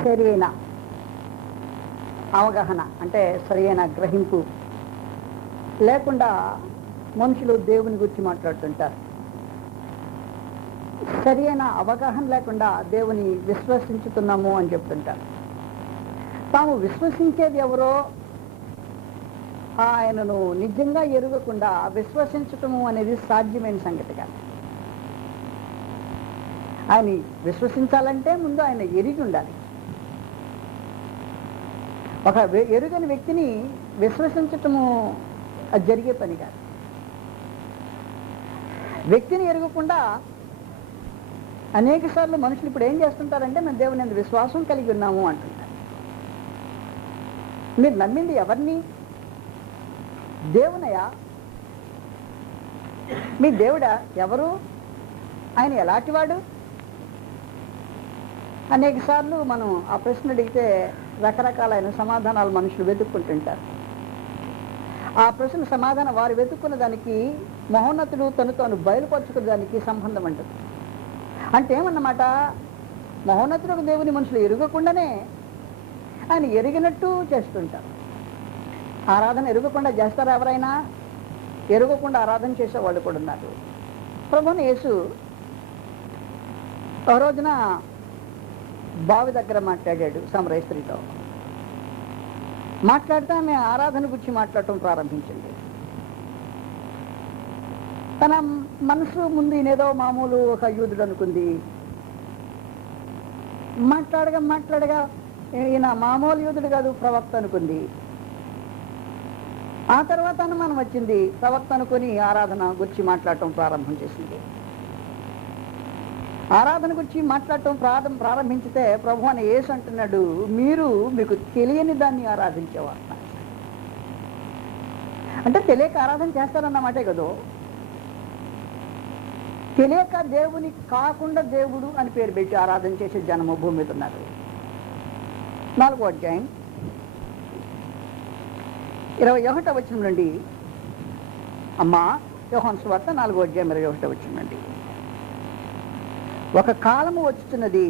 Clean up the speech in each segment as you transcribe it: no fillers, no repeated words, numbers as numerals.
సరైన అవగాహన అంటే సరైన గ్రహింపు లేకుండా మనుషులు దేవుని గురించి మాట్లాడుతుంటారు. సరైన అవగాహన లేకుండా దేవుని విశ్వసించుతున్నాము అని చెప్తుంటారు. తాము విశ్వసించేది ఎవరో ఆయనను నిజంగా ఎరుగకుండా విశ్వసించటము అనేది సాధ్యమైన సంగతి కాదు. ఆయన విశ్వసించాలంటే ముందు ఆయన ఎరిగి ఉండాలి. ఒక ఎరుగని వ్యక్తిని విశ్వసించటము అది జరిగే పని కాదు. వ్యక్తిని ఎరగకుండా అనేక సార్లు మనుషులు ఇప్పుడు ఏం చేస్తుంటారంటే మేము దేవుని యందు విశ్వాసం కలిగి ఉన్నాము అంటుంటారు. మీరు నమ్మింది ఎవరిని? దేవునయా? మీ దేవుడా ఎవరు? ఆయన ఎలాంటివాడు? అనేక సార్లు మనం ఆ ప్రశ్న అడిగితే రకరకాలైన సమాధానాలు మనుషులు వెతుక్కుంటుంటారు. ఆ ప్రశ్న సమాధానం వారు వెతుక్కున్న దానికి మహోన్నతుడు తను బయలుపరుచుకున్న దానికి సంబంధం ఉంటుంది. అంటే ఏమన్నమాట, మహోన్నతుడు దేవుని మనుషులు ఎరగకుండానే ఆయన ఎరిగినట్టు చేస్తుంటారు. ఆరాధన ఎరగకుండా చేస్తారు. ఎవరైనా ఎరగకుండా ఆరాధన చేసేవాళ్ళు కూడా ఉన్నారు. ప్రభువుని యేసు ఒక రోజున బావి దగ్గర మాట్లాడాడు సమరయ స్త్రీతో. మాట్లాడితే ఆమె ఆరాధన గురించి మాట్లాడటం ప్రారంభించింది. తన మనసు ముందు ఈయనేదో మామూలు ఒక యూదుడు అనుకుంది. మాట్లాడగా ఈయన మామూలు యూదుడు కాదు, ప్రవక్త అనుకుంది. ఆ తర్వాత అనుమానం వచ్చింది. ప్రవక్త అనుకుని ఆరాధన గురించి మాట్లాడటం ప్రారంభం చేసింది. ఆరాధన గురించి మాట్లాడటం ప్రారంభించితే ప్రభు అని యేసు అంటున్నాడు, మీకు తెలియని దాన్ని ఆరాధించేవారు. అంటే తెలియక ఆరాధన చేస్తారన్నమాటే కదా. తెలియక దేవుని కాకుండా దేవుడు అని పేరు పెట్టి ఆరాధన చేసే జనము భూమి మీద ఉన్నారు. 4వ అధ్యాయం 21వ వచనం నుండి. అమ్మా, యోహాను సువార్త 4వ అధ్యాయం 21వ వచనం నుండి. ఒక కాలము వచ్చుతున్నది,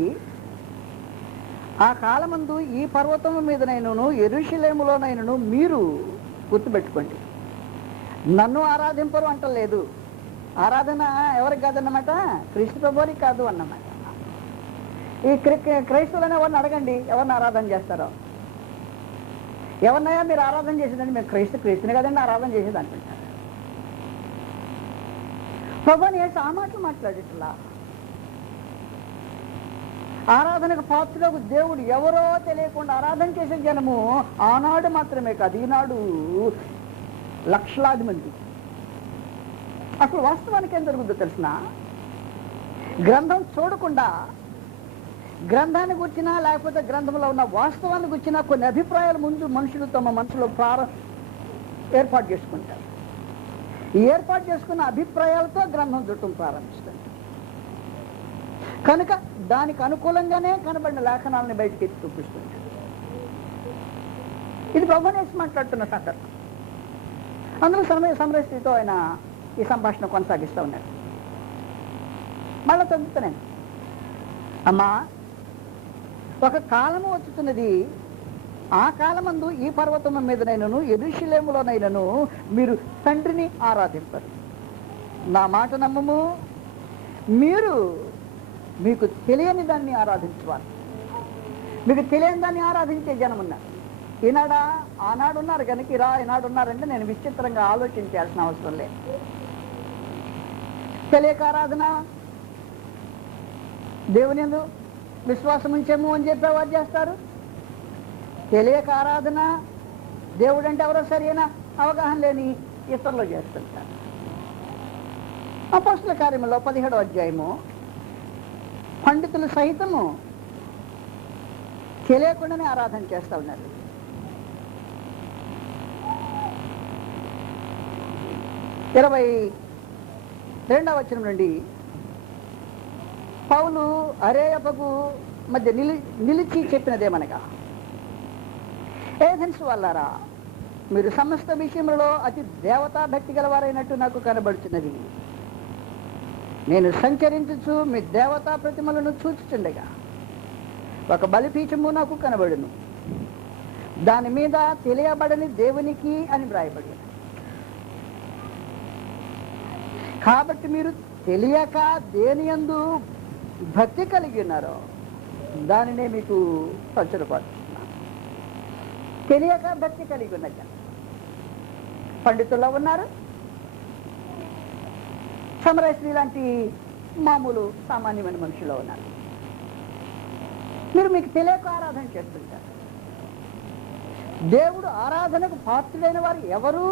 ఆ కాలమందు ఈ పర్వతము మీదనైనను యెరూషలేములోనైనను మీరు గుర్తుపెట్టుకోండి, నన్ను ఆరాధింపరు అంటలేదు. ఆరాధన ఎవరికి కాదన్నమాట, క్రీస్తు ప్రభువునికి కాదు అన్నమాట. ఈ క్రైస్తవులను ఎవరిని అడగండి ఎవరిని ఆరాధన చేస్తారో. ఎవరినైనా మీరు ఆరాధన చేసేదండి, మేము క్రీస్తుని కదండి ఆరాధన చేసేది అనుకుంటారు. ప్రభువుని యేసు ఆ మాటలు మాట్లాడేట్లా. ఆరాధనకు పాత్రులకు దేవుడు ఎవరో తెలియకుండా ఆరాధన చేసే జనము ఆనాడు మాత్రమే కాదు, ఈనాడు లక్షలాది మంది. అసలు వాస్తవానికి ఏం జరుగుతుందో తెలిసిన, గ్రంథం చూడకుండా గ్రంథాన్ని గుర్చినా లేకపోతే గ్రంథంలో ఉన్న వాస్తవాన్ని గుర్చినా కొన్ని అభిప్రాయాలు ముందు మనుషులు తమ మనసులో ఏర్పాటు చేసుకుంటారు. ఈ ఏర్పాటు చేసుకున్న అభిప్రాయాలతో గ్రంథం చుట్టం ప్రారంభిస్తుంది. కనుక దానికి అనుకూలంగానే కనబడిన లేఖనాలను బయటికి ఎత్తి చూపిస్తుంది. ఇది ప్రభువుని యేసు మాట్లాడుతున్న సందర్భం. అందులో సమరయ స్త్రీతో ఆయన ఈ సంభాషణ కొనసాగిస్తూ ఉన్నాడు. మళ్ళీ చదువుతున్నాను. అమ్మా, ఒక కాలము వచ్చుతున్నది, ఆ కాలమందు ఈ పర్వతము మీదనైనను యెరూషలేములోనైనను మీరు తండ్రిని ఆరాధింపరు. నా మాట నమ్మము, మీకు తెలియని దాన్ని ఆరాధించేవారు. మీకు తెలియని దాన్ని ఆరాధించే జనం ఉన్నారు. ఆనాడు ఉన్నారు కనుక ఈనాడు ఉన్నారంటే నేను విచిత్రంగా ఆలోచించాల్సిన అవసరం లేదు. తెలియక ఆరాధన, దేవుని యందు విశ్వాసం ఉంచేము అని చెప్పేవారు చేస్తారు. తెలియక ఆరాధన, దేవుడు అంటే ఎవరో సరైన అవగాహన లేని ఇతరులు చేస్తుంటారు. అపోస్తల కార్యములో 17వ అధ్యాయము, పండితులు సహితము తెలియకుండానే ఆరాధన చేస్తూ ఉన్నారు. 22వ వచనం నుండి, పౌలు అరేయపకు మధ్య నిలిచి చెప్పినదేమనగా, ఏథెన్స్ వాళ్ళారా, మీరు సమస్త విషయంలో అతి దేవతా భక్తి గలవారైనట్టు నాకు కనబడుతున్నది. నేను సంచరించుచు మీ దేవతా ప్రతిమలను చూచుచుండగా ఒక బలిపీఠము నాకు కనబడును, దాని మీద తెలియబడని దేవునికి అని వ్రాయబడి. కాబట్టి మీరు తెలియక దేని యందు భక్తి కలిగి ఉన్నారో దానినే మీకు ప్రచురపడుతున్నాను. తెలియక భక్తి కలిగి ఉన్నది పండితుల్లో ఉన్నారు, సమరశ్రీ లాంటి మామూలు సామాన్యమైన మనుషుల్లో ఉన్నారు. మీరు మీకు తెలియక ఆరాధన చేస్తుంటారు. దేవుడు ఆరాధనకు పాత్రులైన వారు ఎవరు?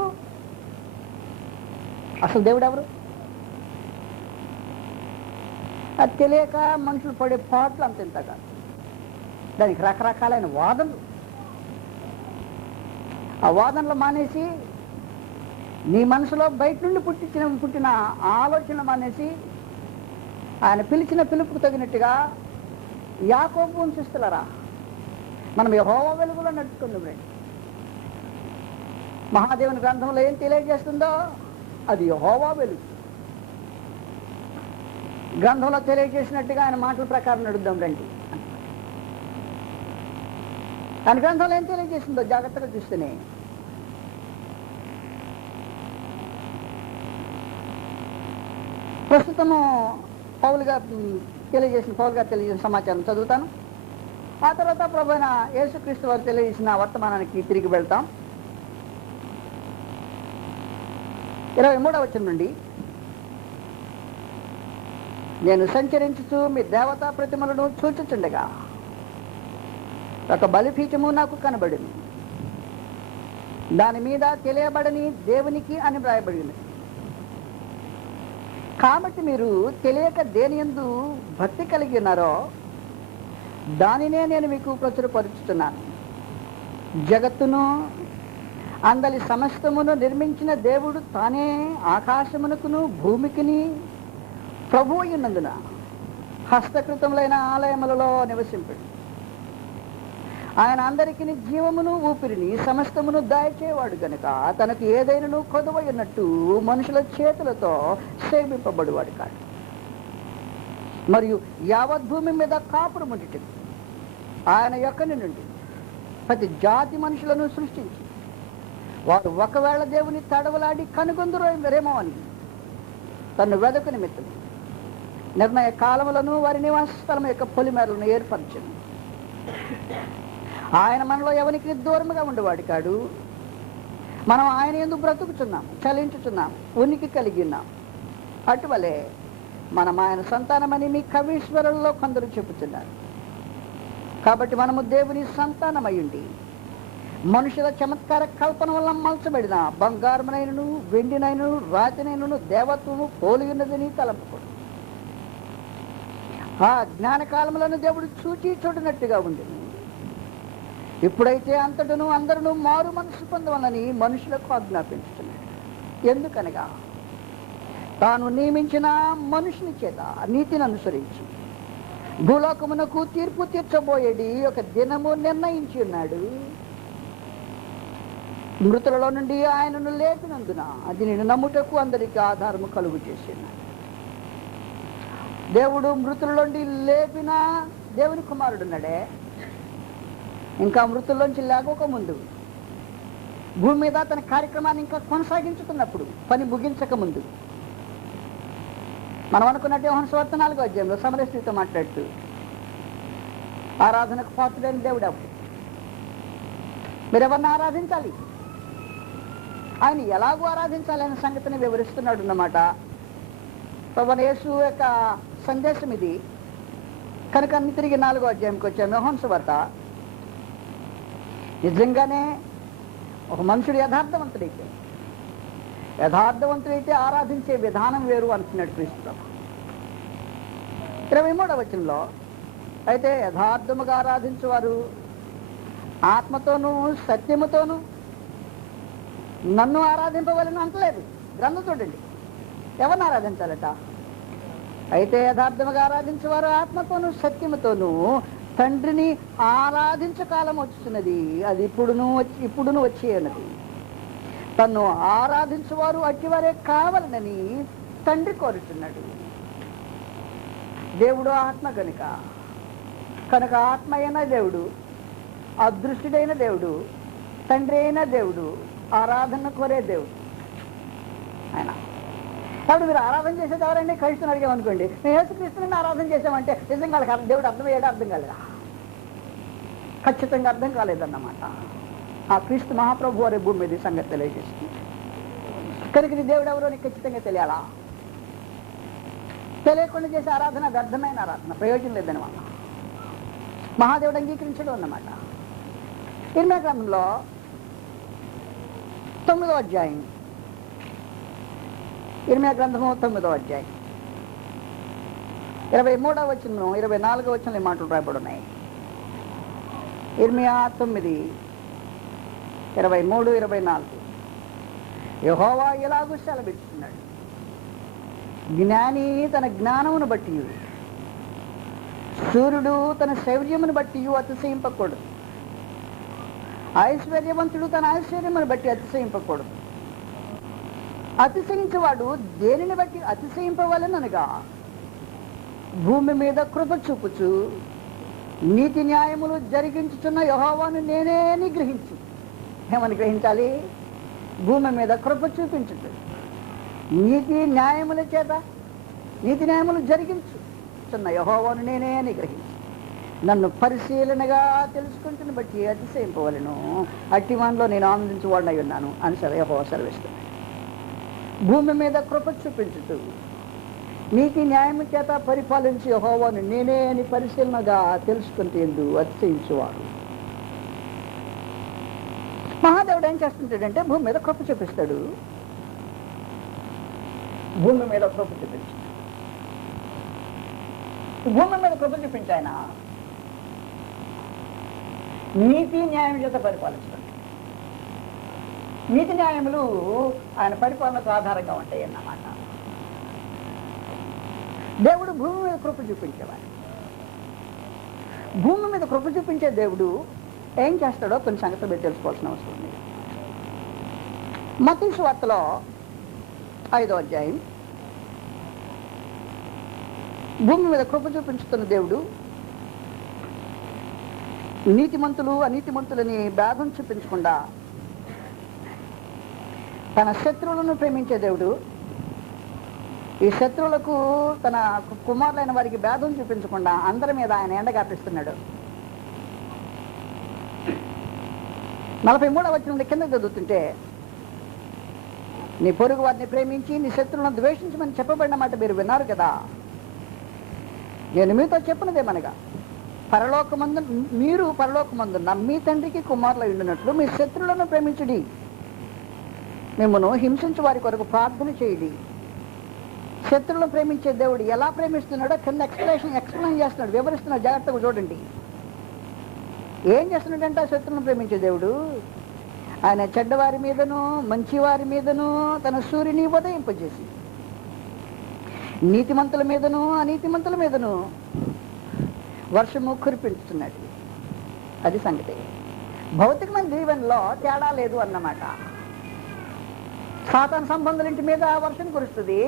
అసలు దేవుడు ఎవరు? అది తెలియక మనుషులు పడే పాటలు అంత కాదు. దానికి రకరకాలైన వాదనలు. ఆ వాదనలు మానేసి నీ మనసులో బయట నుండి పుట్టిన ఆలోచనలు మానేసి ఆయన పిలిచిన పిలుపుకు తగినట్టుగా యాకోబు వంశస్థులారా మనం యెహోవా వెలుగులో నడుచుకుందాం రండి. మహాదేవుని గ్రంథంలో ఏం తెలియజేస్తుందో అది యెహోవా వెలుగు. గ్రంథంలో తెలియజేసినట్టుగా ఆయన మాటల ప్రకారం నడుద్దాం రండి. ఆయన గ్రంథంలో ఏం తెలియజేసిందో జాగ్రత్తగా చూస్తేనే ప్రస్తుతము పౌలు గారు తెలియజేసిన సమాచారం చదువుతాను. ఆ తర్వాత ప్రభువైన యేసుక్రీస్తు వారు తెలియజేసిన వర్తమానానికి తిరిగి వెళ్తాం. 23వ వచనం నుండి, నేను సంచరించుచు మీ దేవతా ప్రతిమలను చూచుచుండగా ఒక బలిపీఠము నాకు కనబడింది, దాని మీద తెలియబడని దేవునికి అని వ్రాయబడింది. కాబట్టి మీరు తెలియక దేని యందు భక్తి కలిగి ఉన్నారో దానినే నేను మీకు ప్రచురపరుచుతున్నాను. జగత్తును అందలి సమస్తమును నిర్మించిన దేవుడు తానే ఆకాశమునకును భూమికిని ప్రభువు అయినందున హస్తకృతములైన ఆలయములలో నివసింపడు. ఆయన అందరికీ జీవమును ఊపిరిని సమస్తమును దయచేవాడు గనుక తనకు ఏదైనాను కొదవైనట్టు మనుషుల చేతులతో సేవింపబడువాడు కాడు. మరియు యావత్ భూమి మీద కాపురముండి ఆయన యొక్కని నుండి ప్రతి జాతి మనుషులను సృష్టించి వారు ఒకవేళ దేవుని తడవలాడి కనుగొందురేమో అని తను వెదకు నిమిత్తం నిర్ణయ కాలములను వారి నివాస స్థలం యొక్క పొలిమేరలను ఏర్పరచను. ఆయన మనలో ఎవరికి దూరముగా ఉండేవాడు కాడు. మనం ఆయన యందు బ్రతుకుచున్నాం, చలించుచున్నాం, ఉనికి కలిగి ఉన్నాం. అటువలే మనం ఆయన సంతానమని మీ కవీశ్వరుల్లో కొందరు చెబుతున్నారు. కాబట్టి మనము దేవుని సంతానమయ్యుండి మనుషుల చమత్కార కల్పన వల్ల మలచబడిన బంగారమునైనను వెండినైనను రాతినైనను దేవత్వము పోలి ఉన్నదని తలంపుకోడు. ఆ జ్ఞానకాలములను దేవుడు చూచి చూడనట్టుగా ఉండేది. ఇప్పుడైతే అంతటను అందరూ మారు మనసు పొందవాలని మనుషులకు ఆజ్ఞాపించుతున్నాడు. ఎందుకనగా తాను నియమించిన మనుషుని చేత నీతిని అనుసరించి భూలోకమునకు తీర్పు తీర్చబోయేది ఒక దినము నిర్ణయించి ఉన్నాడు. మృతులలో నుండి ఆయనను లేపినందున అది నేను నమ్ముటకు అందరికీ ఆధారము కలుగు చేసినాడు. దేవుడు మృతుల నుండి లేపిన దేవుని కుమారుడున్నాడే. ఇంకా మృతుల్లోంచి లేకపోక ముందు భూమి మీద తన కార్యక్రమాన్ని ఇంకా కొనసాగించుతున్నప్పుడు, పని ముగించక ముందు మనం అనుకున్నట్టు యోహాను సువార్త 4వ అధ్యాయంలో సమరస్త్రీతో మాట్లాడుతూ ఆరాధనకు పాత్రుడైన దేవుడు ఎవరు, మీరెవరిని ఆరాధించాలి, ఆయన ఎలాగూ ఆరాధించాలి అనే సంగతిని వివరిస్తున్నాడు అన్నమాట. ప్రభువైన యేసు యొక్క సందేశం ఇది కనుక తిరిగి 4వ అధ్యాయంకి వచ్చాము. యోహాను సువార్త నిజంగానే ఒక మనుషుడు యథార్థవంతుడైతే ఆరాధించే విధానం వేరు అంటున్నాడు క్రీస్తు. 23వ వచనంలో అయితే యథార్థముగా ఆరాధించేవారు ఆత్మతోనూ సత్యముతోనూ నన్ను ఆరాధింపవలని అంటలేదు. గ్రంథం చూడండి, ఎవరిని ఆరాధించాలట? అయితే యథార్థముగా ఆరాధించేవారు ఆత్మతోనూ సత్యముతోనూ తండ్రిని ఆరాధించ కాలం వచ్చుతున్నది, అది ఇప్పుడును వచ్చి అన్నది. తను ఆరాధించేవారు అట్టివారే కావాలనని తండ్రి కోరుతున్నాడు. దేవుడు ఆత్మ కనుక కనుక ఆత్మ అయిన దేవుడు, అదృష్టుడైన దేవుడు, తండ్రి అయిన దేవుడు, ఆరాధన కోరే దేవుడు ఆయన. కాబట్టి మీరు ఆరాధన చేసేది ఎవరండి? క్రైస్తుని అడిగామనుకోండి, మేము యేసుక్రీస్తుని ఆరాధన చేసామంటే నిజంగా దేవుడు అర్థమయ్యాడు? అర్థం కాలేదా? ఖచ్చితంగా అర్థం కాలేదన్నమాట. ఆ క్రీస్తు మహాప్రభు వారి భూమి మీద సంగతి తెలియజేస్తుంది. కనుక నీ దేవుడు ఎవరో నీకు ఖచ్చితంగా తెలియాలా? తెలియకుండా చేసే ఆరాధన వ్యర్థమైన ఆరాధన, ప్రయోజనం లేదని వల్ల మహాదేవుడు అంగీకరించడం అన్నమాట. ఇర్మీయా గ్రంథంలో 9వ అధ్యాయం, ఇర్మీయా గ్రంథము 9వ అధ్యాయం 23వ వచనం 24వ వచనం ఈ మాటలు రాయబడి ఉన్నాయి. ఇర్మీయా 9, 23, 24. యెహోవా ఎలాగూ సెలవిస్తున్నాడు, జ్ఞాని తన జ్ఞానమును బట్టి, సూర్యుడు తన శౌర్యమును బట్టి అతిశయింపకూడదు, ఐశ్వర్యవంతుడు తన ఐశ్వర్యమును బట్టి అతిశయింపకూడదు. అతిశయించేవాడు దేనిని బట్టి అతిశయింపవలెననగా, భూమి మీద కృప చూపుచు నీతి న్యాయములు జరిగించుచున్న యెహోవాను నేనే నిగ్రహించు. ఏమని గ్రహించాలి? భూమి మీద కృప చూపించుట, నీతి న్యాయముల చేత నీతి న్యాయములు జరిగించుచున్న యెహోవాను నేనే నిగ్రహించు. నన్ను పరిశీలనగా తెలుసుకుంటున్న బట్టి అతిశయింపవలను, అట్టి వానిలో నేను ఆనందించువాడినై ఉన్నాను అని యెహోవా సెలవిస్తున్నాడు. భూమి మీద కృప చూపించుతూ నీతి న్యాయము చేత పరిపాలించి యెహోవాను నేనే అని పరిశీలనగా తెలుసుకుంటేందు అతిశయించువాడు. మహాదేవుడు ఏం చేస్తుంటాడంటే భూమి మీద కృప చూపిస్తాడు. భూమి మీద కృప చూపించు, భూమి మీద కృప చూపించాయన నీతి న్యాయం చేత పరిపాలిస్తాడు. నీతి న్యాయములు ఆయన పరిపాలనకు ఆధారంగా ఉంటాయి అన్నమాట. దేవుడు భూమి మీద కృప చూపించేవాడు. భూమి మీద కృప చూపించే దేవుడు ఏం చేస్తాడో కొన్ని సంగతులు మీరు తెలుసుకోవాల్సిన అవసరం ఉంది. మత్తయి సువార్తలో 5వ అధ్యాయం, భూమి మీద కృప చూపించుతున్న దేవుడు నీతిమంతులు అనీతిమంతులని భేదం చూపించకుండా తన శత్రువులను ప్రేమించే దేవుడు. ఈ శత్రువులకు తన కుమారులైన వారికి భేదం చూపించకుండా అందరి మీద ఆయన ఎండగాపిస్తున్నాడు. 43వ వచనం కింద చదువుతుంటే, నీ పొరుగు వారిని ప్రేమించి నీ శత్రువులను ద్వేషించమని చెప్పబడిన మాట మీరు విన్నారు కదా. నేను మీతో చెప్పినదేమనగా, మీరు పరలోకమందున్న మీ తండ్రికి కుమారులు ఉండినట్లు మీ శత్రువులను ప్రేమించుడి, మిమ్మల్ని హింసించు వారి కొరకు ప్రార్థన చేయుడి. శత్రువులను ప్రేమించే దేవుడు ఎలా ప్రేమిస్తున్నాడో కింద ఎక్స్ప్లెయిన్ చేస్తున్నాడు, వివరిస్తున్నాడు. జాగ్రత్తగా చూడండి. ఏం చేస్తున్నాడంటే ఆ శత్రువులను ప్రేమించే దేవుడు ఆయన చెడ్డవారి మీదను మంచివారి మీదను తన సూర్యుని ఉదయింపజేసి నీతిమంతుల మీదను అనీతిమంతుల మీదను వర్షము కురిపించుతున్నాడు. అది సంగతి. భౌతికమైన జీవనంలో తేడా లేదు అన్నమాట. సాతాను సంబంధుల ఇంటి మీద వర్షం కురుస్తుంది,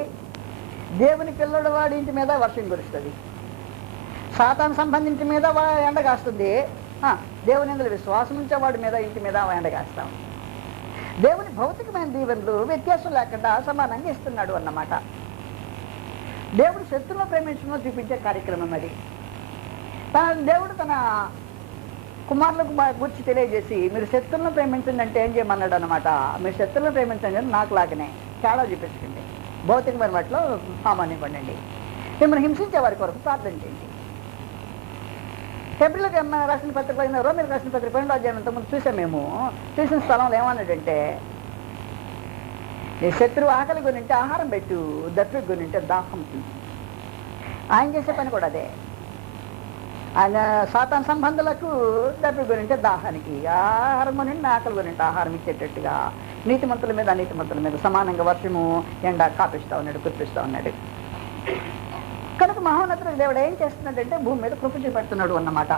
దేవుని పిల్లడు వాడి ఇంటి మీద వర్షం కురుస్తుంది. సాతాను సంబంధించి మీద ఎండ కాస్తుంది, దేవుని ఇందులో విశ్వాసం ఉంచే వాడి మీద ఇంటి మీద ఎండ కాస్తాం. దేవుని భౌతికమైన దీవెనలు వ్యత్యాసం లేకుండా సమానంగా ఇస్తున్నాడు అన్నమాట. దేవుడు శత్రువులను ప్రేమించడం చూపించే కార్యక్రమం అది. దేవుడు తన కుమారులకు గురించి తెలియజేసి మీరు శత్రువులను ప్రేమించండి అంటే ఏం చేయమన్నాడు అనమాట. మీరు శత్రువులను ప్రేమించండి అని నాకు లాగానే తేడా చూపించండి. భౌతికమైన వాటిలో సామాన్యంగా ఉండండి. మిమ్మల్ని హింసించే వారి కొరకు ప్రార్థన చేయండి. హెబ్రీయులకు రాసిన పత్రిక రోమీయులకు రాసిన పత్రిక 12వ అధ్యాయం ముందు చూసాం. మేము చూసిన స్థలంలో ఏమన్నాడంటే, నీ శత్రువు ఆకలి గురింటే ఆహారం పెట్టు, దప్పికి గురింటే దాహం తీసు. ఆయన చేసే పని కూడా అదే. ఆయన సాతాను సంబంధులకు దప్పికి గురింటే దాహానికి, ఆహారం గురించి ఆకలి గురింటే ఆహారం ఇచ్చేటట్టుగా నీతిమంతుల మీద అనీతిమంతుల మీద సమానంగా వర్షము ఎండ కాపిస్తూ ఉన్నాడు, కురిపిస్తూ ఉన్నాడు. కనుక మహోన్నతుడు దేవుడు ఏం చేస్తున్నాడంటే భూమి మీద కృప చూపెడుతున్నాడు అన్నమాట.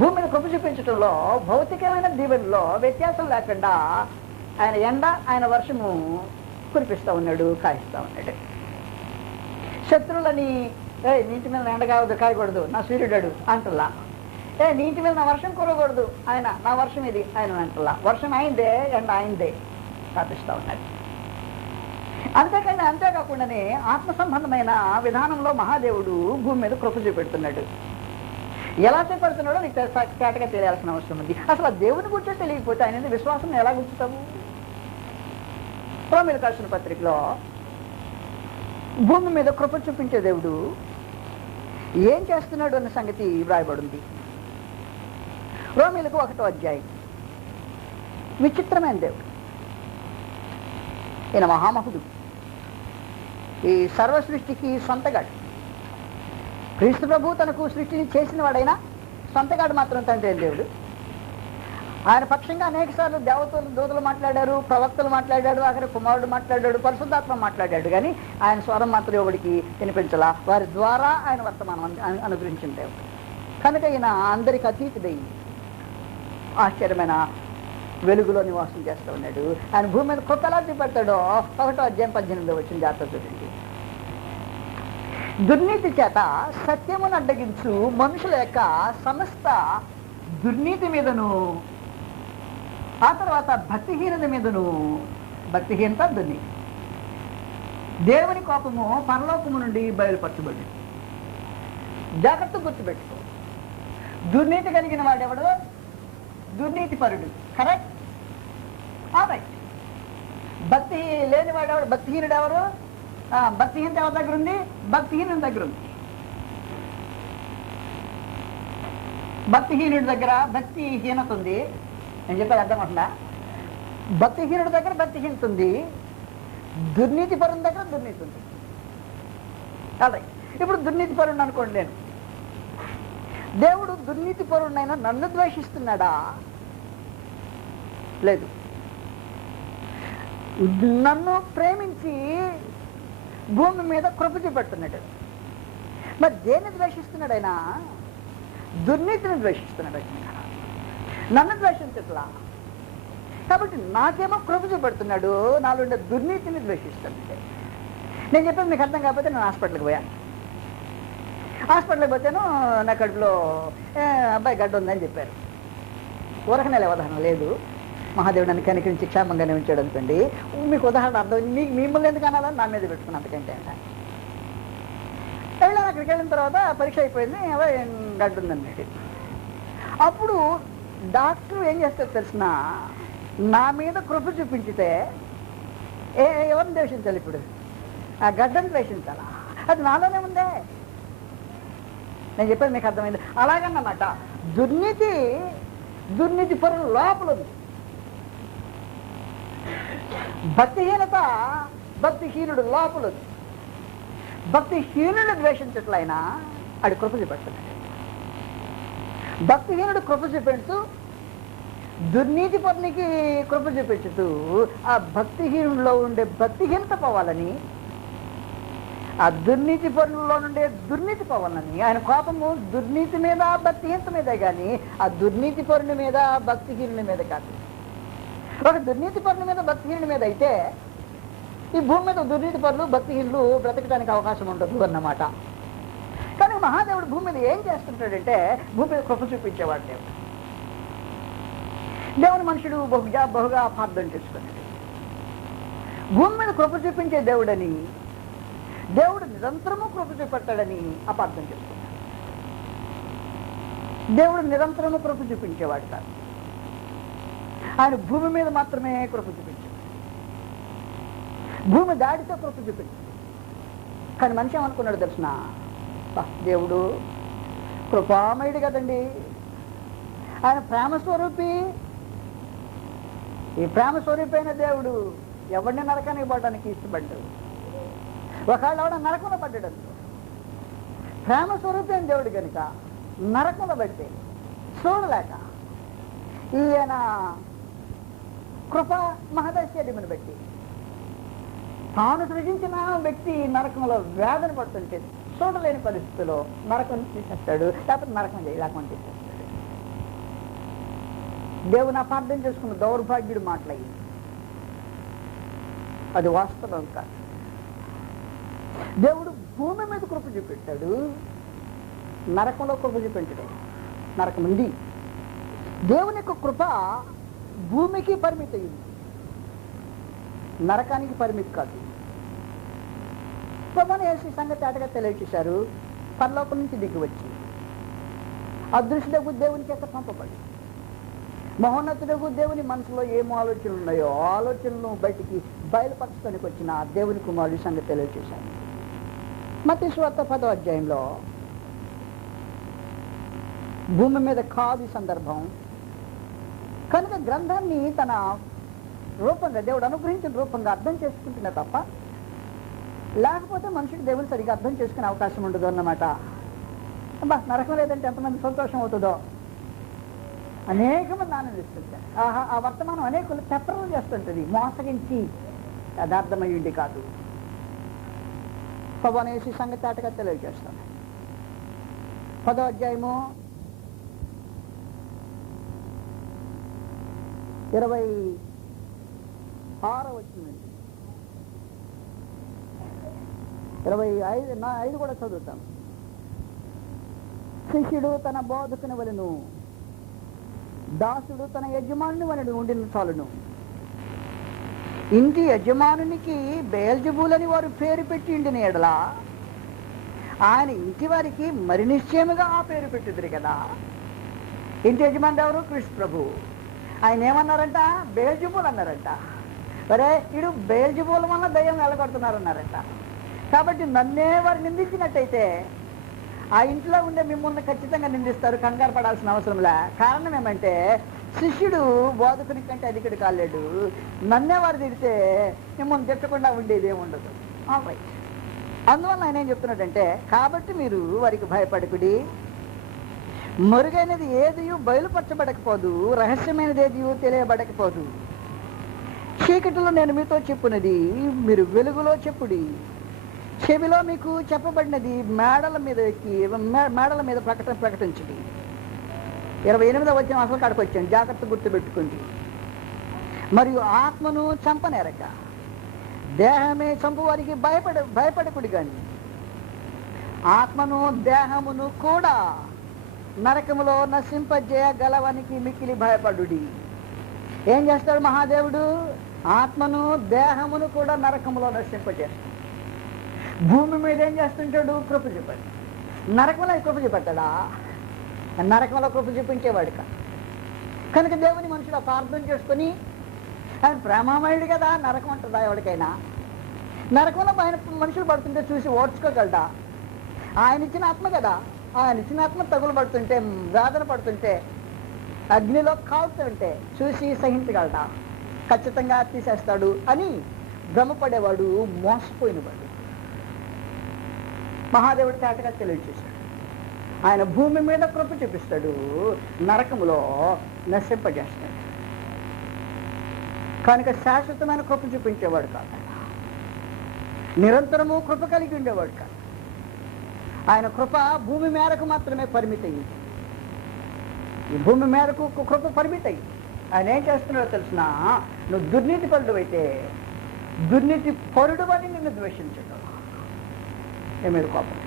భూమి మీద కృప చూపించడంలో భౌతికమైన దీవెనలో వ్యత్యాసం లేకుండా ఆయన ఎండ ఆయన వర్షము కురిపిస్తూ ఉన్నాడు, కాయిస్తూ ఉన్నాడు. శత్రువులని నీ ఇంటి మీద ఎండ కాయకూడదు నా సూర్యుడు అంటలా. నీ ఇంటి మీద నా వర్షం కురవకూడదు ఆయన నా వర్షం ఇది ఆయన అంటలా. వర్షం అయిందే ఎండ అయిందే స్థాపిస్తూ ఉన్నది. అంతేకాకుండానే ఆత్మ సంబంధమైన విధానంలో మహాదేవుడు భూమి మీద కృప చూపెడుతున్నాడు. ఎలా చేపడుతున్నాడో నీకు కేటగా తెలియాల్సిన అవసరం ఉంది. అసలు ఆ దేవుని గురించి తెలియకపోతే ఆయన విశ్వాసం ఎలా గుర్తుతాము? రోమీయులకు రాసిన పత్రికలో భూమి మీద కృప చూపించే దేవుడు ఏం చేస్తున్నాడు అన్న సంగతి వ్రాయబడింది. రోమీయులకు 1వ అధ్యాయం. విచిత్రమైన దేవుడు, ఈయన మహామహుడు, ఈ సర్వ సృష్టికి సొంతగాడు. క్రీస్తు ప్రభు తనకు సృష్టిని చేసిన వాడైనా సొంతగాడు మాత్రం తండ్రి అయిన దేవుడు. ఆయన పక్షంగా అనేక సార్లు దూతలు మాట్లాడారు, ప్రవక్తలు మాట్లాడాడు, ఆఖరి కుమారుడు మాట్లాడాడు, పరిశుద్ధాత్మ మాట్లాడాడు. కానీ ఆయన స్వరం మాత్రం ఎవరికి వినిపించాల. వారి ద్వారా ఆయన వర్తమానం అనుగ్రహించిన దేవుడు కనుక ఈయన అందరికి అతీతుడై ఆశ్చర్యమైన వెలుగులో నివాసం చేస్తూ ఉన్నాడు. ఆయన భూమి మీద కృప ఎలా చూపెడతాడో 1వ అధ్యాయం 18వ వచనం జాగ్రత్త చూడండి. దుర్నీతి చేత సత్యమును అడ్డగించు మనుషుల యొక్క సమస్త దుర్నీతి మీదను, ఆ తర్వాత భక్తిహీనత మీదను, భక్తిహీనత దుర్నీతి, దేవుని కోపము పరలోకము నుండి బయలుపరచబడి. జాగ్రత్త గుర్తుపెట్టుకో, దుర్నీతి కలిగిన వాడెవడు? దుర్నీతి పరుడు. కరెక్ట్. రైట్. భక్తి లేని వాడెవడు? భక్తిహీనుడు ఎవరు? భక్తిహీనత ఎవరి దగ్గర ఉంది? భక్తిహీనుడి దగ్గర ఉంది. భక్తిహీనుడి దగ్గర భక్తిహీనత ఉంది. నేను చెప్పేది అర్థమవుతుందా? భక్తిహీనుడి దగ్గర భక్తిహీనత ఉంది, దుర్నీతి పరుని దగ్గర దుర్నీతి ఉంది. అలాగే ఇప్పుడు దుర్నీతి పరుడు అనుకోండి, నేను దేవుడు దుర్నీతి పరుడినైనా నన్ను ద్వేషిస్తున్నాడా? లేదు. నన్ను ప్రేమించి భూమి మీద కృప చూపెడుతున్నాడు. మరి దేన్ని ద్వేషిస్తున్నాడు? ఆయన దుర్నీతిని ద్వేషిస్తున్నాడు. నన్ను ద్వేషించట్లా. కాబట్టి నాకేమో కృప చూపెడుతున్నాడు, నాలో ఉండే దుర్నీతిని ద్వేషిస్తున్నాడు. నేను చెప్పేది మీకు అర్థం కాకపోతే నేను హాస్పిటల్కి పోయాను. హాస్పిటల్కి పోతేను నా కడుపులో అబ్బాయి గడ్డ ఉందని చెప్పారు. ఊరకనే ఉదాహరణ లేదు, మహాదేవుడు నన్ను కనికరించి క్షేమంగానే ఉంచాడు అనుకోండి. మీకు ఉదాహరణ అర్థం, మిమ్మల్ని ఎందుకు అనాలని నా మీద పెట్టుకున్నాను. అంతకంటే వెళ్ళాను. అక్కడికి వెళ్ళిన తర్వాత పరీక్ష అయిపోయింది, గడ్డ ఉందన్నట్టు. అప్పుడు డాక్టర్ ఏం చేస్తారు తెలిసిన, నా మీద కృప చూపించితే ఎవరిని ద్వేషించాలి? ఇప్పుడు ఆ గడ్డను ద్వేషించాలా? అది నాలోనే ఉందే. నేను చెప్పేది మీకు అర్థమైంది. అలాగన్నమాట దుర్నీతి పరులు లోపల ఉంది. భక్తిహీనత భక్తిహీనుడు లోపల ఉంది. భక్తిహీనుడు ద్వేషించట్లయినా ఆడి కృప చూపెడుతున్నాడు. భక్తిహీనుడు కృప చూపెడుతూ దుర్నీతి పరునికి కృప చూపించుతూ ఆ భక్తిహీనుడిలో ఉండే భక్తిహీనత పోవాలని, ఆ దుర్నీతి పరులలో నుండే దుర్నీతి పోవాలని. ఆయన కోపము దుర్నీతి మీద భక్తిహీనత మీదే కానీ ఆ దుర్నీతి పరుని మీద భక్తిహీనుని మీద కాదు. ఒక దుర్నీతి పరుని మీద భక్తిహీనుని మీద అయితే ఈ భూమి మీద దుర్నీతి పరులు భక్తిహీనులు బ్రతకడానికి అవకాశం ఉండదు అన్నమాట. కానీ మహాదేవుడు భూమి మీద ఏం చేస్తుంటాడంటే భూమి మీద కృప చూపించేవాడు దేవుడు. దేవుని మనుషుడు బహుగా అపార్థం చేసుకున్నాడు. భూమి మీద కృప చూపించే దేవుడని, దేవుడు నిరంతరము కృప చూపెట్టాడని అపార్థం చేసుకున్నాడు. దేవుడు నిరంతరము కృప చూపించేవాడు కాదు, ఆయన భూమి మీద మాత్రమే కృప చూపించాడు. భూమి దాడితో కృప చూపించాడు. కానీ మనిషి ఏమనుకున్నాడు తెలిసిన, దేవుడు కృపామయుడు కదండి, ఆయన ప్రేమ స్వరూపి. ఈ ప్రేమ స్వరూపి అయిన దేవుడు ఎవరిని నరకానికి పడడానికి ఇష్టపడ్డాడు. ఒకవేళ ఎవడ నరకంలో పడ్డాడు, ప్రేమ స్వరూపి అయిన దేవుడు కనుక నరకంలో పడితే చూడలేక ఈయన కృప మహదైశ్వర్యమును బట్టి తాను సృజించిన వ్యక్తి నరకంలో వేదన పడుతుంటే చూడలేని పరిస్థితిలో నరకం తీసేస్తాడు, లేకపోతే నరకం చేయలేకుండా తీసేస్తాడు. దేవుని అపార్థం చేసుకున్న దౌర్భాగ్యుడు మాటలయ్యి, అది వాస్తవం కాదు. దేవుడు భూమి మీద కృప చూపెట్టాడు, నరకంలో కృప చూపెట్టాడు. నరకం ఉంది. దేవుని యొక్క కృప భూమికి పరిమితి అయింది, నరకానికి పరిమితి కాదు. ప్రభువుని యేసు ఈ సంగతి ఆటగా తెలియచేశారు. పరలోకం నుంచి దిగి వచ్చి అదృశ్యుడకు దేవుని చేత పంపబడి మహోన్నతుడకు దేవుని మనసులో ఏం ఆలోచనలు ఉన్నాయో ఆలోచనలు బయటికి బయలుపరచడానికి వచ్చిన దేవుని కుమారుడి సంగతి తెలియచేశాను. మత్తయి సువార్త 10వ అధ్యాయంలో భూమి మీద కాదు సందర్భం కనుక గ్రంథాన్ని తన రూపంగా దేవుడు అనుగ్రహించిన రూపంగా అర్థం చేసుకుంటున్నా తప్ప లేకపోతే మనుషుడు దేవుని సరిగ్గా అర్థం చేసుకునే అవకాశం ఉండదు అన్నమాట. అబ్బా నరకం లేదంటే ఎంతమంది సంతోషం అవుతుందో, అనేక మంది ఆనందిస్తుంటారు. ఆ వర్తమానం అనేకులు పెప్పరలు చేస్తుంటుంది, మోసగించి యథార్థమయ్యుండి కాదు. ప్రభువనేసి సంగతి ఆటగా తెలియజేస్తాను. 10వ అధ్యాయము 26వ వచనం, 25 కూడా చదువుతాను. శిష్యుడు తన బోధకుని వలెను, దాసుడు తన యజమానుని వలెను ఉండిన చాలును. ఇంటి యజమానునికి బెయల్జెబూలని వారు పేరు పెట్టి ఉండిన ఎడల ఆయన ఇంటి వారికి మరి నిశ్చయముగా ఆ పేరు పెట్టుదురు కదా. ఇంటి యజమానుడు ఎవరు? క్రీస్తు ప్రభు. ఆయన ఏమన్నారంట? బెయల్జెబూల్ అన్నారంట. సరే వీడు బెయల్జెబూల్ వల్ల దయ్యం వెళ్ళగొడుతున్నారన్నారంట. కాబట్టి నన్నే వారు నిందించినట్టయితే ఆ ఇంట్లో ఉండే మిమ్మల్ని ఖచ్చితంగా నిందిస్తారు, కంగారు పడాల్సిన అవసరంలే. కారణం ఏమంటే శిష్యుడు బోధకుని కంటే అధికుడు కాలేడు. నన్నే వారు తిడితే మిమ్మల్ని తిట్టకుండా ఉండేది ఏముండదు. రైట్. అందువల్ల ఆయన ఏం చెప్తున్నాడంటే, కాబట్టి మీరు వారికి భయపడకుడి, మరుగైనది ఏది బయలుపరచబడకపోదు, రహస్యమైనది ఏది తెలియబడకపోదు. చీకటిలో నేను మీతో చెప్పున్నది మీరు వెలుగులో చెప్పుడి, చెవిలో మీకు చెప్పబడినది మేడల మీద ఎక్కి మేడల మీద ప్రకటించండి. 28వ వచనం అసలు కాడికి వచ్చాను, జాగ్రత్త గుర్తుపెట్టుకోండి. మరియు ఆత్మను చంపనేరక దేహమే చంపు వారికి భయపడకుడి కానీ ఆత్మను దేహమును కూడా నరకములో నశింపజేయగలవానికి మిక్కిలి భయపడుడి. ఏం చేస్తాడు మహాదేవుడు? ఆత్మను దేహమును కూడా నరకములో నశింపజేస్తాడు. భూమి మీద ఏం చేస్తుంటాడు? కృప చూపాడు. నరకంలో కృప చూపెట్టాడా? నరకంలో కృప చూపించేవాడు కాదు. కనుక దేవుని మనుషులు ప్రార్థన చేసుకుని ఆయన ప్రేమామయుడు కదా, నరకం ఉంటుందా ఎవరికైనా? నరకంలో ఆయన మనుషులు పడుతుంటే చూసి ఓడ్చుకోగలడా? ఆయన ఇచ్చిన ఆత్మ కదా, ఆయన ఇచ్చిన ఆత్మ తగులు పడుతుంటే, వేదన పడుతుంటే, అగ్నిలో కాలుతుంటే చూసి సహించగలడా? ఖచ్చితంగా తీసేస్తాడు అని భ్రమపడేవాడు మోసపోయినవాడు. మహాదేవుడి తేటగా తెలియజేశాడు. ఆయన భూమి మీద కృప చూపిస్తాడు, నరకములో నశింపజేస్తాడు. కనుక శాశ్వతమైన కృప చూపించేవాడు కాదు, నిరంతరము కృప కలిగి ఉండేవాడు కాదు. ఆయన కృప భూమి మేరకు మాత్రమే పరిమితి అయింది. ఈ భూమి మేరకు కృప పరిమితి అయింది. ఆయన ఏం చేస్తున్నాడో తెలిసిన, నువ్వు దుర్నీతి పరుడు అయితే దుర్నీతి పరుడు అని నిన్ను ద్వేషించడు. ఏమేది కోపం?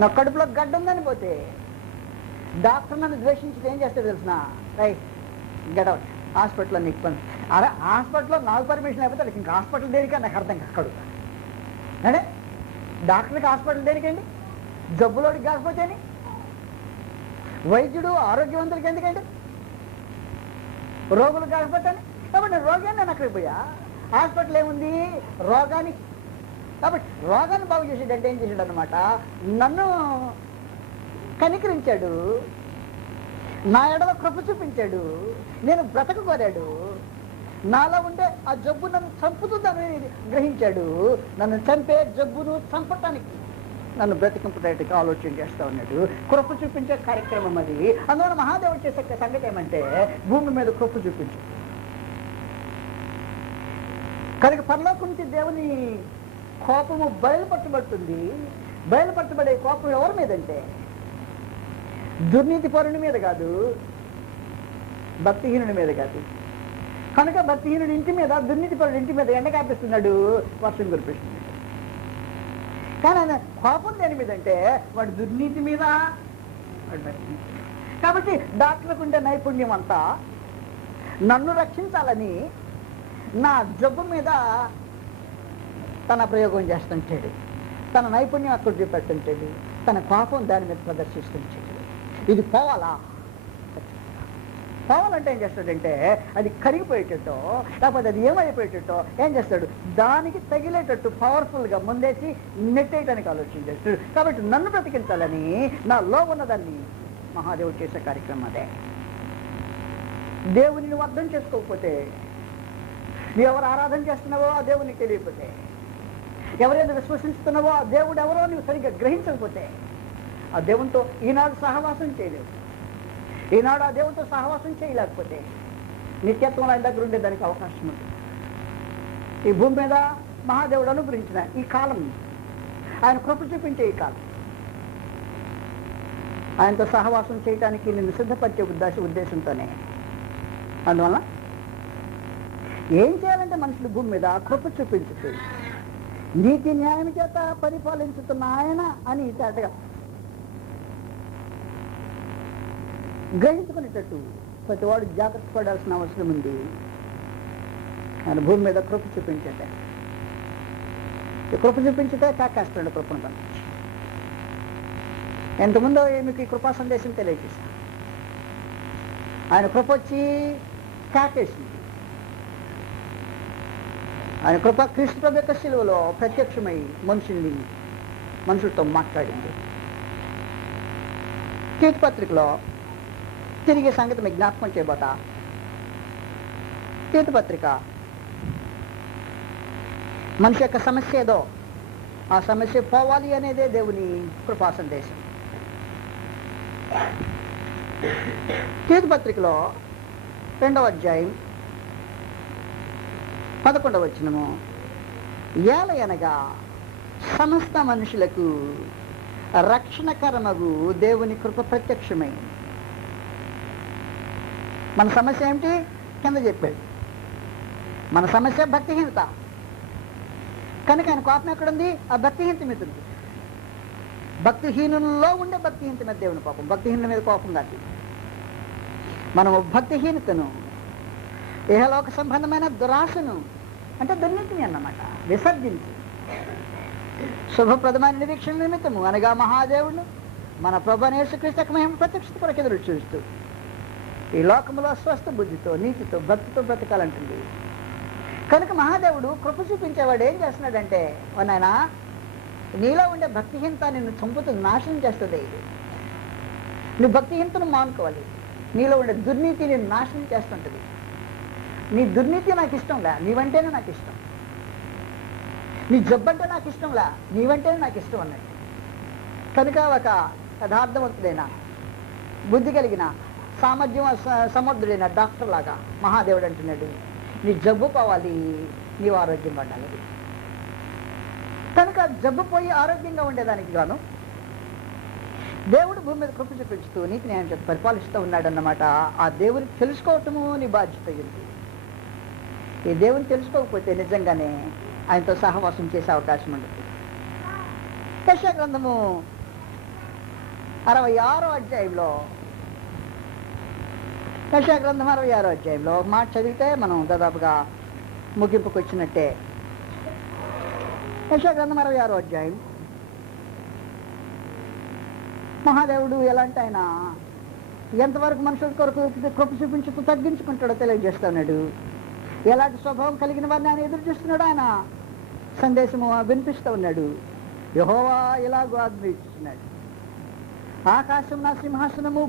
నా కడుపులో గడ్డ ఉందని పోతే డాక్టర్ నన్ను ద్వేషించితే ఏం చేస్తాడు తెలిసిన? రైట్, గెడౌట్, హాస్పిటల్లో నీకు పని. అరే హాస్పిటల్లో నాకు పర్మిషన్ అయిపోతే ఇంకా హాస్పిటల్ దేనికా నాకు అర్థం కాదు. అంటే డాక్టర్కి హాస్పిటల్ దేనికండి? జబ్బులోడికి కాకపోతేని. వైద్యుడు ఆరోగ్యవంతులకి ఎందుకండి? రోగులు కాకపోతే. కాబట్టి రోగాన్ని నేను అక్కడికి పోయా. హాస్పిటల్ ఏముంది? రోగానికి. కాబట్టి రోగాన్ని బాగు చేసేటంటే ఏం చేసాడు అనమాట, నన్ను కనికరించాడు, నా ఎడల కృప చూపించాడు, నేను బ్రతక కోరాడు, నాలో ఉండే ఆ జబ్బు నన్ను చంపుతుందని గ్రహించాడు. నన్ను చంపే జబ్బును చంపటానికి, నన్ను బ్రతికింపడానికి ఆలోచన చేస్తూ ఉన్నాడు. కృప చూపించే కార్యక్రమం అది. అందువల్ల మహాదేవుడు చేసే సంగతి ఏమంటే భూమి మీద కృప చూపించు. కనుక పరలోకం నుంచి దేవుని కోపము బయలుపరచబడుతుంది. బయలుపరచబడే కోపం ఎవరి మీదంటే దుర్నీతి పరుని మీద కాదు, భక్తిహీనుడి మీద కాదు. కనుక భక్తిహీనుడి ఇంటి మీద, దుర్నీతి పరుడు ఇంటి మీద ఎండ కాపిస్తున్నాడు, వర్షం కురిపిస్తున్నాడు. కానీ ఆయన కోపం దేని మీద అంటే వాడు దుర్నీతి మీద. కాబట్టి డాక్టర్లకు ఉండే నైపుణ్యం అంతా నన్ను రక్షించాలని నా జబ్బు మీద తన ప్రయోగం చేస్తుంటాడు, తన నైపుణ్యం అక్కడ చూపెట్టుంటాడు, తన కోపం దాని మీద ప్రదర్శిస్తుంటాడు. ఇది పోవాలా? పోవాలంటే ఏం చేస్తాడంటే అది కరిగిపోయేటట్టు, లేకపోతే అది ఏమైపోయేటట్టు ఏం చేస్తాడు, దానికి తగిలేటట్టు పవర్ఫుల్గా ముందేసి నెట్టేయడానికి ఆలోచన చేస్తాడు. కాబట్టి నన్ను బ్రతికించాలని నాలో ఉన్నదాన్ని మహాదేవుడు చేసే కార్యక్రమం అదే. దేవుని నువ్వు అర్థం చేసుకోకపోతే, నువ్వు ఎవరు ఆరాధన చేస్తున్నావో ఆ దేవునికి తెలియకపోతే, ఎవరైనా విశ్వసిస్తున్నావో ఆ దేవుడు ఎవరో నువ్వు సరిగ్గా గ్రహించకపోతే, ఆ దేవునితో ఈనాడు సహవాసం చేయలేవు. ఈనాడు ఆ దేవునితో సహవాసం చేయలేకపోతే నిత్యత్వం ఆయన దగ్గర ఉండేదానికి అవకాశం ఉంటుంది. ఈ భూమి మీద మహాదేవుడు అనుగ్రహించిన ఈ కాలం, ఆయన కృప చూపించే ఈ కాలం, ఆయనతో సహవాసం చేయడానికి నిన్ను సిద్ధపరిచే ఉద్దేశంతోనే. అందువల్ల ఏం చేయాలంటే మనుషులు భూమి మీద కృప చూపించుతూ నీతి న్యాయం చేత పరిపాలించుతున్న ఆయన అని తేటగా గ్రహించుకునేటట్టు ప్రతివాడు జాగ్రత్త పడాల్సిన అవసరం ఉంది. ఆయన భూమి మీద కృప చూపించటే, కృప చూపించితే కాకేస్తాడు కృపను పంపించి. ఎంతముందో మీకు ఈ కృపా సందేశం తెలియజేశాను. ఆయన కృప వచ్చి కాకేసింది. ఆయన కృప క్రీస్తు ప్రభు యొక్క శిలువలో ప్రత్యక్షమై మనుషులతో మాట్లాడింది. తీతు పత్రికలో తిరిగి సంగతి మీకు జ్ఞాపకం చేయబోతా. తీతు పత్రిక మనిషి యొక్క సమస్య ఏదో ఆ సమస్య పోవాలి అనేదే దేవుని కృపా సందేశం. తీతు పత్రికలో 2వ అధ్యాయం 11వ వచనము, ఏలయనగా సమస్త మనుషులకు రక్షణకరమగు దేవుని కృప ప్రత్యక్షమై. మన సమస్య ఏమిటి కింద చెప్పాడు. మన సమస్య భక్తిహీనత. కనుక ఆయన కోపం ఎక్కడుంది? ఆ భక్తిహీనత మీద ఉంది. భక్తిహీనుల్లో ఉండే భక్తిహీనత మీద దేవుని కోపం, భక్తిహీనుల మీద కోపం కాదు. మనము భక్తిహీనతను, ఇహలోక సంబంధమైన దురాశను అంటే దుర్నీతిని అన్నమాట విసర్జించి శుభప్రదమైన నిరీక్షణ నిమిత్తము అనగా మహాదేవుడు మన ప్రభువైన యేసుక్రీస్తు మహిమ ప్రత్యక్షత కొరకు ఎదురు చూస్తూ ఈ లోకములో స్వస్థ బుద్ధితో, నీతితో, భక్తితో బ్రతకాలంటుంది. కనుక మహాదేవుడు కృప చూపించేవాడు ఏం చేస్తున్నాడంటే, ఓ నాయనా, నీలో ఉండే భక్తిహీనత నిన్ను చంపుతుంది, నాశనం చేస్తుంది. నువ్వు భక్తిహీనతను మానుకోవాలి. నీలో ఉండే దుర్నీతి నిన్ను నాశనం చేస్తుంటుంది. నీ దుర్నీతి నాకు ఇష్టంలా, నీవంటేనే నాకు ఇష్టం. నీ జబ్బంటే నాకు ఇష్టంలా, నీవంటేనే నాకు ఇష్టం అన్నట్టు. కనుక ఒక యథార్థవంతుడైన, బుద్ధి కలిగిన, సామర్థ్యం సమర్థుడైన డాక్టర్ లాగా మహాదేవుడు అంటున్నాడు, నీ జబ్బు పోవాలి, నీవు ఆరోగ్యంగా ఉండాలి. కనుక జబ్బు పోయి ఆరోగ్యంగా ఉండేదానికి గాను దేవుడు భూమి మీద కృప చూపించుతూ నీతి న్యాయం చేత పరిపాలిస్తూ ఉన్నాడన్నమాట. ఆ దేవుని తెలుసుకోవటము నీ బాధ్యత అయింది. ఈ దేవుని తెలుసుకోకపోతే నిజంగానే ఆయనతో సహవాసం చేసే అవకాశం ఉండదు. యెషయా గ్రంథము 66వ అధ్యాయంలో, యెషయా గ్రంథం 66వ అధ్యాయంలో ఒక మాట చదివితే మనం దాదాపుగా ముగింపుకు వచ్చినట్టే. యెషయా గ్రంథం 66వ అధ్యాయం. మహాదేవుడు ఎలాంటి ఆయన ఎంతవరకు మనుషుల కొరకు కృప చూపించుతూ తగ్గించుకుంటాడో తెలియజేస్తున్నాడు. ఎలాంటి స్వభావం కలిగిన వారిని ఆయన ఎదురు చూస్తున్నాడు. ఆయన సందేశము వినిపిస్తూ ఉన్నాడు. యెహోవా ఇలాగూ ఆజ్ఞ ఇస్తున్నాడు, ఆకాశం నా సింహాసనము,